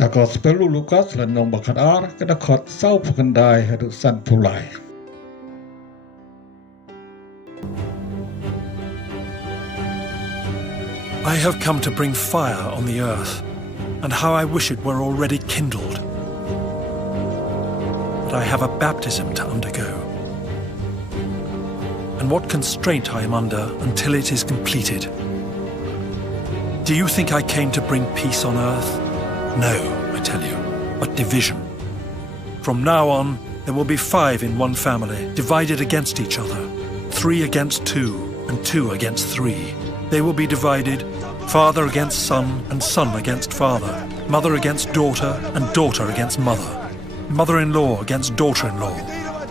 Da Gospel Lukas lan nong bakat ar kada khot sau phukandai hadu san pulai. I have come to bring fire on the earth, and how I wish it were already kindled. But I have a baptism to undergo, and what constraint I am under until it is completed. Do you think I came to bring peace on earth? No, I tell you, but division. From now on, there will be 5 in one family, divided against each other, 3 against 2, and 2 against 3. They will be divided, father against son, and son against father, mother against daughter, and daughter against mother, mother-in-law against daughter-in-law,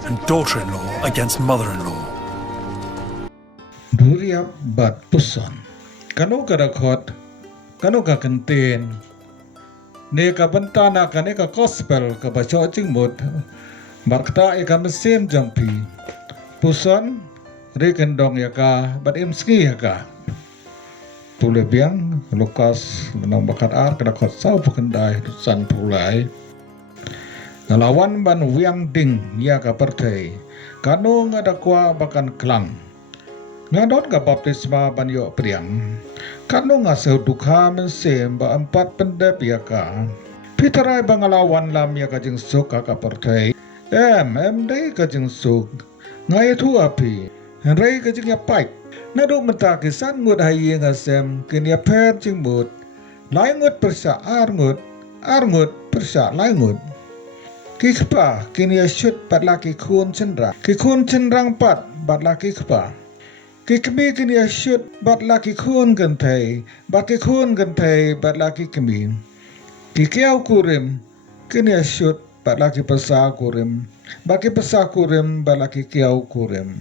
and daughter-in-law against mother-in-law. Duriap bat puson. Kanu kada khot, kanu ka kenten. Ne ka bantana kane ka gospel ka baca mut. Barkta ika mesim jampi. Puson rekendong ya ka bat imski ya ka. Tule biang Lukas menang bakat ar kada khot sau pukandai san pulai. Ngalawan ban wiang ding ya ka pertai. Kanu ngada kwa bakan klang. Ngadot ka baptisma ban yo priang. Kanu ngaso dukha mensem ba 4 pendep ya ka. Pitarai bangalawan lam ya ka jing suk ka pertai. Em dei ka jing suk. Ngai tu api. Rei ka jing ya paik. Nadu menta kisan ngut hayi ngasem kin ya per jing mut. Lai ngut persa ar ngut persa lai ngut. Kikpa kini ya syut pat laki kun cendra. Kikun cendrang pat bat laki kpa. Kikmi kini ya syut bat laki kun gentai. Bat kikun gentai bat laki kemi. Kikiau kurim kini ya syut bat laki pesa kurim. Baki pesa kurim bat laki kiau kurim.